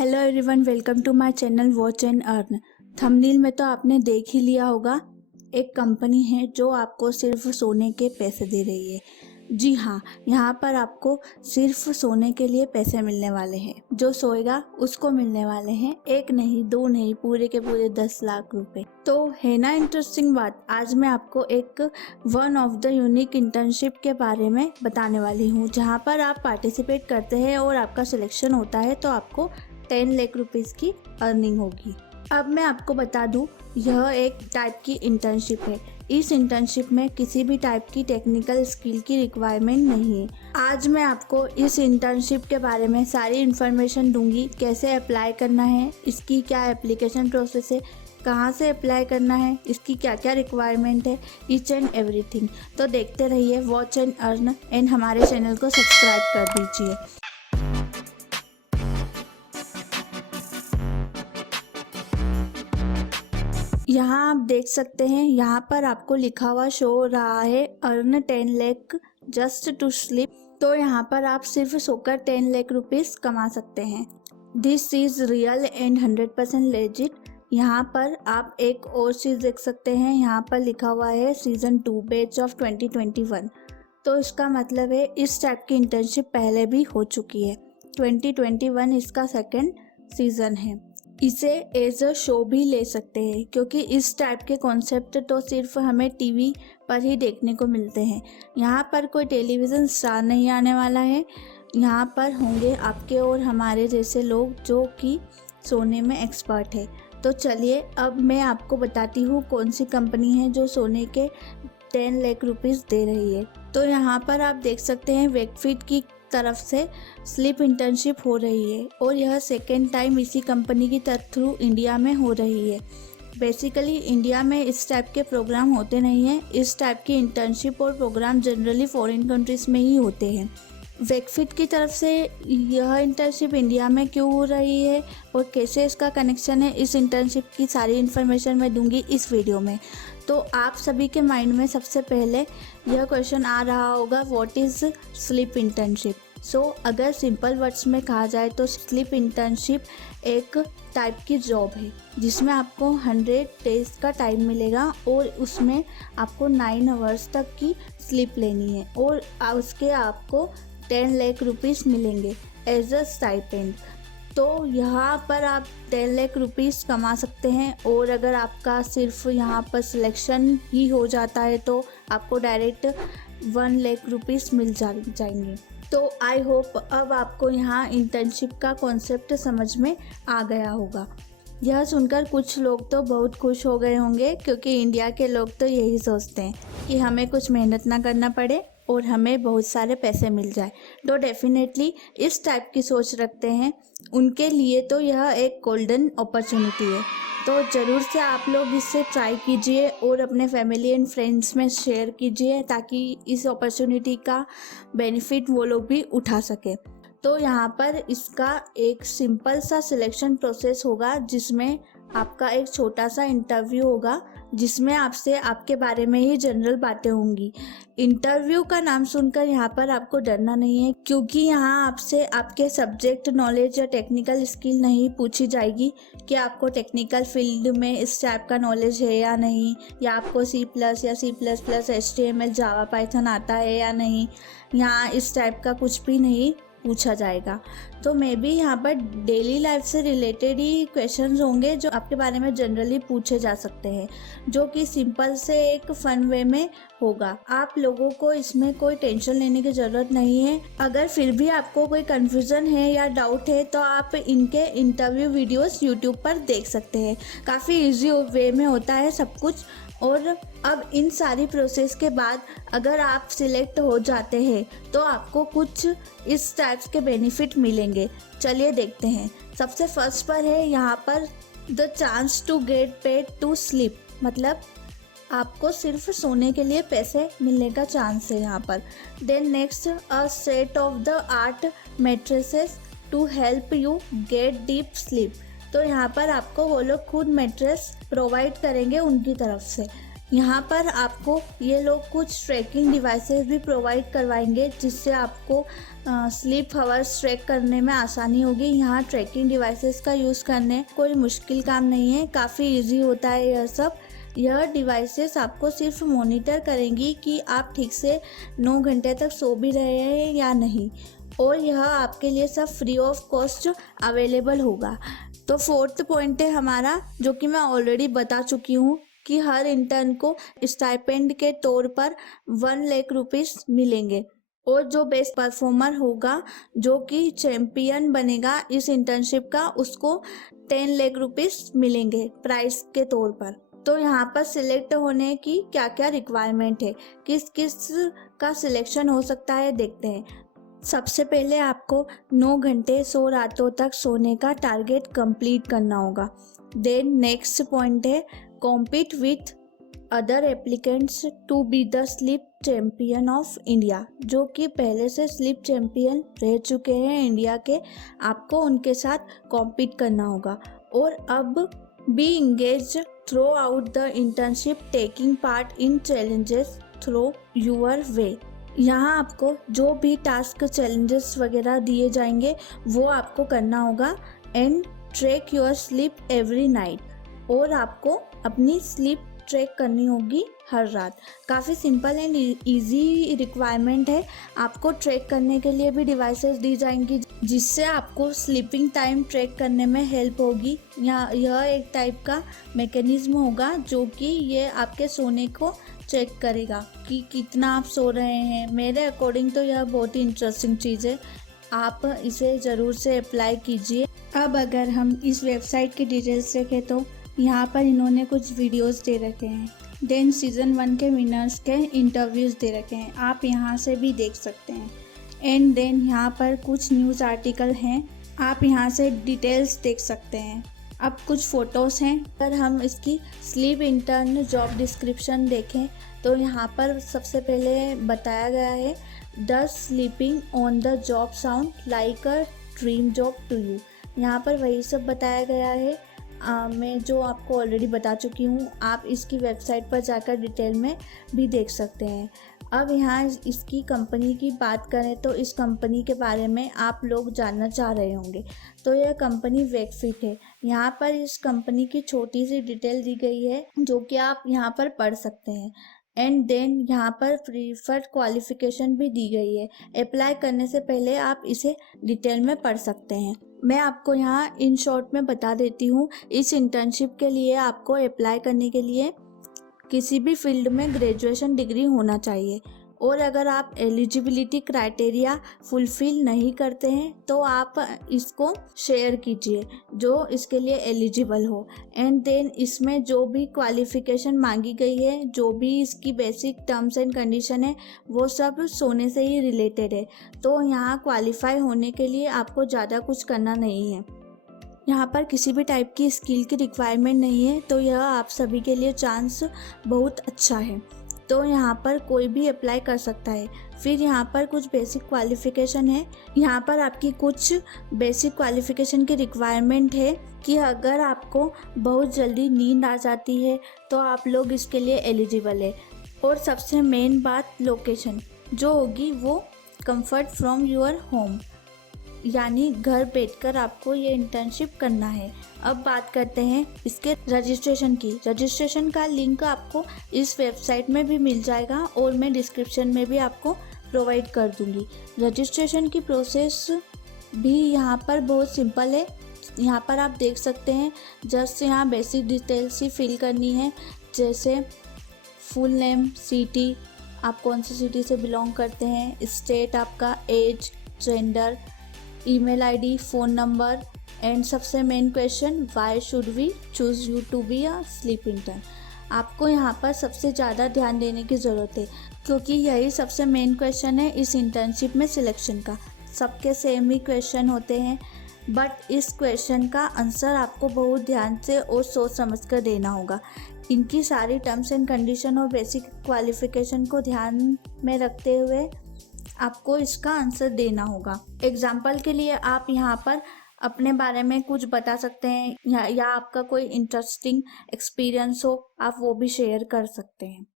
Hello everyone, welcome to my channel watch and earn. Thumbnail में तो आपने देख ही लिया होगा, एक कंपनी है जो आपको सिर्फ सोने के पैसे दे रही है। जी हाँ, यहाँ पर आपको सिर्फ सोने के लिए पैसे मिलने वाले हैं। जो सोएगा उसको मिलने वाले हैं एक नहीं, दो नहीं, पूरे के पूरे 10 लाख रुपए। तो है ना इंटरेस्टिंग बात। आज मैं आपको एक one of the unique internship के बारे में बताने वाली हूँ, जहाँ पर आप पार्टिसिपेट करते हैं और आपका सिलेक्शन होता है तो आपको 10 लाख रुपीज़ की अर्निंग होगी। अब मैं आपको बता दूं, यह एक टाइप की इंटर्नशिप है। इस इंटर्नशिप में किसी भी टाइप की टेक्निकल स्किल की रिक्वायरमेंट नहीं है। आज मैं आपको इस इंटर्नशिप के बारे में सारी इन्फॉर्मेशन दूंगी, कैसे अप्लाई करना है, इसकी क्या एप्लीकेशन प्रोसेस है, कहाँ से अप्लाई करना है, इसकी क्या क्या रिक्वायरमेंट है, ईच एंड एवरीथिंग। तो देखते रहिए वॉच एंड अर्न एंड हमारे चैनल को सब्सक्राइब कर दीजिए। यहाँ आप देख सकते हैं, यहाँ पर आपको लिखा हुआ शो हो रहा है earn 10 lakh just to sleep. तो यहाँ पर आप सिर्फ सोकर 10 लाख रुपीस कमा सकते हैं। This is real and 100% legit. यहाँ पर आप एक और चीज़ देख सकते हैं, यहाँ पर लिखा हुआ है सीजन 2 बैच ऑफ 2021। तो इसका मतलब है इस टाइप की इंटर्नशिप पहले भी हो चुकी है। 2021 इसका सेकेंड सीजन है। इसे एज अ शो भी ले सकते हैं, क्योंकि इस टाइप के कॉन्सेप्ट तो सिर्फ हमें टीवी पर ही देखने को मिलते हैं। यहाँ पर कोई टेलीविज़न स्टार नहीं आने वाला है। यहाँ पर होंगे आपके और हमारे जैसे लोग जो कि सोने में एक्सपर्ट है। तो चलिए अब मैं आपको बताती हूँ कौन सी कंपनी है जो सोने के 10 लाख रुपीज़ दे रही है। तो यहाँ पर आप देख सकते हैं वेकफिट की तरफ से स्लीप इंटर्नशिप हो रही है और यह सेकेंड टाइम इसी कंपनी की थ्रू इंडिया में हो रही है। बेसिकली इंडिया में इस टाइप के प्रोग्राम होते नहीं हैं। इस टाइप की इंटर्नशिप और प्रोग्राम जनरली फॉरेन कंट्रीज़ में ही होते हैं। वेकफिट की तरफ से यह इंटर्नशिप इंडिया में क्यों हो रही है और कैसे इसका कनेक्शन है, इस इंटर्नशिप की सारी इन्फॉर्मेशन मैं दूंगी इस वीडियो में। तो आप सभी के माइंड में सबसे पहले यह क्वेश्चन आ रहा होगा, व्हाट इज़ स्लीप इंटर्नशिप। सो अगर सिंपल वर्ड्स में कहा जाए तो स्लीप इंटर्नशिप एक टाइप की जॉब है जिसमें आपको 100 डेज का टाइम मिलेगा और उसमें आपको 9 आवर्स तक की स्लीप लेनी है और उसके आपको 10 लाख रुपीज़ मिलेंगे एज अ स्टाइपेंड। तो यहाँ पर आप 10 लाख रुपीज़ कमा सकते हैं और अगर आपका सिर्फ यहाँ पर सिलेक्शन ही हो जाता है तो आपको डायरेक्ट 1 लाख रुपीज़ मिल जाएंगे। तो आई होप अब आपको यहाँ इंटर्नशिप का कॉन्सेप्ट समझ में आ गया होगा। यह सुनकर कुछ लोग तो बहुत खुश हो गए होंगे, क्योंकि इंडिया के लोग तो यही सोचते हैं कि हमें कुछ मेहनत ना करना पड़े और हमें बहुत सारे पैसे मिल जाए। तो डेफिनेटली इस टाइप की सोच रखते हैं, उनके लिए तो यह एक गोल्डन अपॉर्चुनिटी है। तो ज़रूर से आप लोग इससे ट्राई कीजिए और अपने फैमिली एंड फ्रेंड्स में शेयर कीजिए, ताकि इस अपॉर्चुनिटी का बेनिफिट वो लोग भी उठा सकें। तो यहाँ पर इसका एक सिंपल सा सिलेक्शन प्रोसेस होगा, जिसमें आपका एक छोटा सा इंटरव्यू होगा, जिसमें आपसे आपके बारे में ही जनरल बातें होंगी। इंटरव्यू का नाम सुनकर यहाँ पर आपको डरना नहीं है, क्योंकि यहाँ आपसे आपके सब्जेक्ट नॉलेज या टेक्निकल स्किल नहीं पूछी जाएगी कि आपको टेक्निकल फील्ड में इस टाइप का नॉलेज है या नहीं, या आपको C+ या C++, HTML, जावा, पाइथन आता है या नहीं। यहाँ इस टाइप का कुछ भी नहीं पूछा जाएगा। तो मे बी यहाँ पर डेली लाइफ से रिलेटेड ही क्वेश्चंस होंगे जो आपके बारे में जनरली पूछे जा सकते हैं, जो कि सिंपल से एक फन वे में होगा। आप लोगों को इसमें कोई टेंशन लेने की ज़रूरत नहीं है। अगर फिर भी आपको कोई कन्फ्यूज़न है या डाउट है तो आप इनके इंटरव्यू वीडियोस यूट्यूब पर देख सकते हैं। काफ़ी इजी वे में होता है सब कुछ। और अब इन सारी प्रोसेस के बाद अगर आप सिलेक्ट हो जाते हैं तो आपको कुछ इस टाइप्स के बेनिफिट मिलेंगे। चलिए देखते हैं। सबसे फर्स्ट पर है यहाँ पर the chance to get paid to sleep, मतलब आपको सिर्फ सोने के लिए पैसे मिलने का चांस है यहाँ पर। Then next, a set of the art mattresses to help you get deep sleep. तो यहाँ पर आपको वो लोग खुद मैट्रेस प्रोवाइड करेंगे उनकी तरफ से। यहाँ पर आपको ये लोग कुछ ट्रैकिंग डिवाइसेस भी प्रोवाइड करवाएंगे जिससे आपको स्लीप हावर्स ट्रैक करने में आसानी होगी। यहाँ ट्रैकिंग डिवाइसेस का यूज़ करने कोई मुश्किल काम नहीं है, काफ़ी इजी होता है यह सब। यह डिवाइसेस आपको सिर्फ मॉनिटर करेंगी कि आप ठीक से 9 घंटे तक सो भी रहे हैं या नहीं, और यह आपके लिए सब फ्री ऑफ कॉस्ट अवेलेबल होगा। तो फोर्थ पॉइंट है हमारा, जो कि मैं ऑलरेडी बता चुकी हूँ, कि हर इंटर्न को स्टाइपेंड के तौर पर 1 लाख रुपीस मिलेंगे, और जो बेस्ट परफॉर्मर होगा, जो कि चैंपियन बनेगा इस इंटर्नशिप का, उसको 10 लाख रुपीस मिलेंगे प्राइस के तौर पर। तो यहाँ पर सिलेक्ट होने की क्या क्या रिक्वायरमेंट है, किस किस का सिलेक्शन हो सकता है, देखते हैं। सबसे पहले आपको 9 घंटे 100 रातों तक सोने का टारगेट कंप्लीट करना होगा। देन नेक्स्ट पॉइंट है compete with other applicants to be the sleep champion of India, जो कि पहले से स्लीप चैम्पियन रह चुके हैं इंडिया के, आपको उनके साथ कॉम्पीट करना होगा। और अब be engage throughout the internship, taking part in challenges through your way. यहाँ आपको जो भी टास्क चैलेंजेस वगैरह दिए जाएंगे वो आपको करना होगा। And track your sleep every night, और आपको अपनी स्लीप ट्रैक करनी होगी हर रात। काफ़ी सिंपल एंड इजी रिक्वायरमेंट है। आपको ट्रैक करने के लिए भी डिवाइसेस दी जाएंगी जिससे आपको स्लीपिंग टाइम ट्रैक करने में हेल्प होगी। यह एक टाइप का मैकेनिज्म होगा जो कि ये आपके सोने को चेक करेगा कि कितना आप सो रहे हैं। मेरे अकॉर्डिंग तो यह बहुत ही इंटरेस्टिंग चीज़ है, आप इसे ज़रूर से अप्लाई कीजिए। अब अगर हम इस वेबसाइट की डिटेल्स देखें तो यहाँ पर इन्होंने कुछ वीडियोस दे रखे हैं। देन सीज़न 1 के विनर्स के इंटरव्यूज़ दे रखे हैं, आप यहाँ से भी देख सकते हैं। एंड देन यहाँ पर कुछ न्यूज़ आर्टिकल हैं, आप यहाँ से डिटेल्स देख सकते हैं। अब कुछ फ़ोटोज़ हैं। अगर हम इसकी स्लीप इंटर्न जॉब डिस्क्रिप्शन देखें तो यहाँ पर सबसे पहले बताया गया है, the sleeping on the job sound like a dream job to you. यहाँ पर वही सब बताया गया है मैं जो आपको ऑलरेडी बता चुकी हूँ। आप इसकी वेबसाइट पर जाकर डिटेल में भी देख सकते हैं। अब यहाँ इसकी कंपनी की बात करें तो इस कंपनी के बारे में आप लोग जानना चाह रहे होंगे। तो यह कंपनी वेकफिट है। यहाँ पर इस कंपनी की छोटी सी डिटेल दी गई है जो कि आप यहाँ पर पढ़ सकते हैं। एंड देन यहाँ पर प्रीफर्ड क्वालिफिकेशन भी दी गई है। अप्लाई करने से पहले आप इसे डिटेल में पढ़ सकते हैं। मैं आपको यहाँ इन शॉर्ट में बता देती हूँ, इस इंटर्नशिप के लिए आपको अप्लाई करने के लिए किसी भी फील्ड में ग्रेजुएशन डिग्री होना चाहिए, और अगर आप एलिजिबिलिटी क्राइटेरिया फुलफिल नहीं करते हैं तो आप इसको शेयर कीजिए जो इसके लिए एलिजिबल हो। एंड देन इसमें जो भी क्वालिफ़िकेशन मांगी गई है, जो भी इसकी बेसिक टर्म्स एंड कंडीशन है, वो सब सोने से ही रिलेटेड है। तो यहाँ क्वालिफाई होने के लिए आपको ज़्यादा कुछ करना नहीं है। यहाँ पर किसी भी टाइप की स्किल की रिक्वायरमेंट नहीं है, तो यह आप सभी के लिए चांस बहुत अच्छा है। तो यहाँ पर कोई भी अप्लाई कर सकता है। फिर यहाँ पर कुछ बेसिक क्वालिफ़िकेशन है। यहाँ पर आपकी कुछ बेसिक क्वालिफ़िकेशन की रिक्वायरमेंट है कि अगर आपको बहुत जल्दी नींद आ जाती है तो आप लोग इसके लिए एलिजिबल है। और सबसे मेन बात, लोकेशन जो होगी वो कंफर्ट फ्रॉम योर होम, यानी घर बैठकर आपको ये इंटर्नशिप करना है। अब बात करते हैं इसके रजिस्ट्रेशन की। रजिस्ट्रेशन का लिंक आपको इस वेबसाइट में भी मिल जाएगा और मैं डिस्क्रिप्शन में भी आपको प्रोवाइड कर दूंगी। रजिस्ट्रेशन की प्रोसेस भी यहाँ पर बहुत सिंपल है। यहाँ पर आप देख सकते हैं, जस्ट यहाँ बेसिक डिटेल्स ही फिल करनी है, जैसे फुल नेम, सिटी, आप कौन सी सिटी से बिलोंग करते हैं, स्टेट आपका, age, gender, email ID, phone number, and सबसे main question, why should we choose you to be a sleep intern. आपको यहाँ पर सबसे ज़्यादा ध्यान देने की ज़रूरत है क्योंकि यही सबसे मेन क्वेश्चन है इस इंटर्नशिप में सिलेक्शन का। सबके सेम ही क्वेश्चन होते हैं, बट इस क्वेश्चन का आंसर आपको बहुत ध्यान से और सोच समझ कर देना होगा। इनकी सारी टर्म्स एंड कंडीशन और बेसिक क्वालिफिकेशन को ध्यान में रखते हुए आपको इसका आंसर देना होगा। एग्जाम्पल के लिए आप यहाँ पर अपने बारे में कुछ बता सकते हैं या आपका कोई इंटरेस्टिंग एक्सपीरियंस हो, आप वो भी शेयर कर सकते हैं।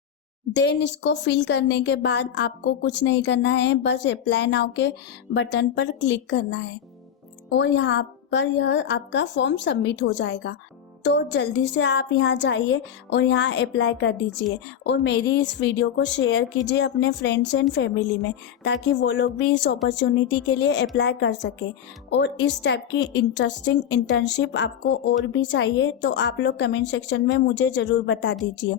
देन इसको फिल करने के बाद आपको कुछ नहीं करना है, बस अप्लाई नाउ के बटन पर क्लिक करना है और यहाँ पर यह आपका फॉर्म सबमिट हो जाएगा। तो जल्दी से आप यहाँ जाइए और यहाँ अप्लाई कर दीजिए और मेरी इस वीडियो को शेयर कीजिए अपने फ्रेंड्स एंड फैमिली में, ताकि वो लोग भी इस अपॉर्चुनिटी के लिए अप्लाई कर सकें। और इस टाइप की इंटरेस्टिंग इंटर्नशिप आपको और भी चाहिए तो आप लोग कमेंट सेक्शन में मुझे ज़रूर बता दीजिए।